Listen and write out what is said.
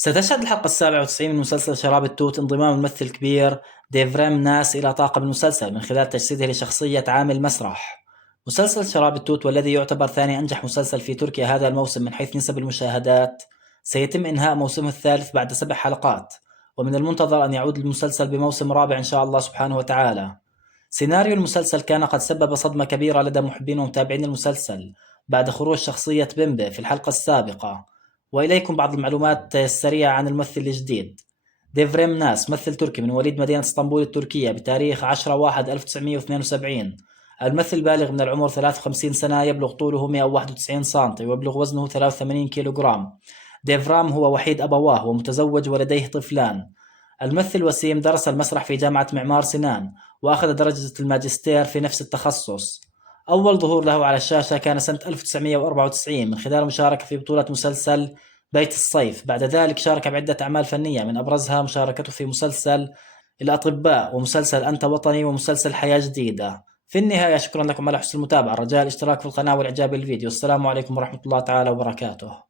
ستشهد الحلقة 97 من مسلسل شراب التوت انضمام الممثل الكبير ديفريم ناس إلى طاقم المسلسل من خلال تجسيده لشخصية عامل مسرح. مسلسل شراب التوت والذي يعتبر ثاني أنجح مسلسل في تركيا هذا الموسم من حيث نسب المشاهدات، سيتم إنهاء موسمه الثالث بعد 7 حلقات، ومن المنتظر أن يعود المسلسل بموسم رابع إن شاء الله سبحانه وتعالى. سيناريو المسلسل كان قد سبب صدمة كبيرة لدى محبين ومتابعين المسلسل بعد خروج شخصية بيمبي في الحلقة السابقة. وإليكم بعض المعلومات السريعة عن الممثل الجديد. ديفريم ناس ممثل تركي من مواليد مدينة اسطنبول التركية بتاريخ 10/1/1972. الممثل بالغ من العمر 53 سنة، يبلغ طوله 191 سنتي ويبلغ وزنه 83 كيلوغرام. ديفرام هو وحيد أبواه ومتزوج ولديه طفلان. الممثل وسيم درس المسرح في جامعة معمار سنان وأخذ درجة الماجستير في نفس التخصص. أول ظهور له على الشاشة كان سنة 1994 من خلال مشاركة في بطولة مسلسل بيت الصيف. بعد ذلك شارك بعدة أعمال فنية من أبرزها مشاركته في مسلسل الأطباء ومسلسل أنت وطني ومسلسل حياة جديدة. في النهاية شكرا لكم على حسن المتابعة، رجاء الاشتراك في القناة والإعجاب بالفيديو. السلام عليكم ورحمة الله تعالى وبركاته.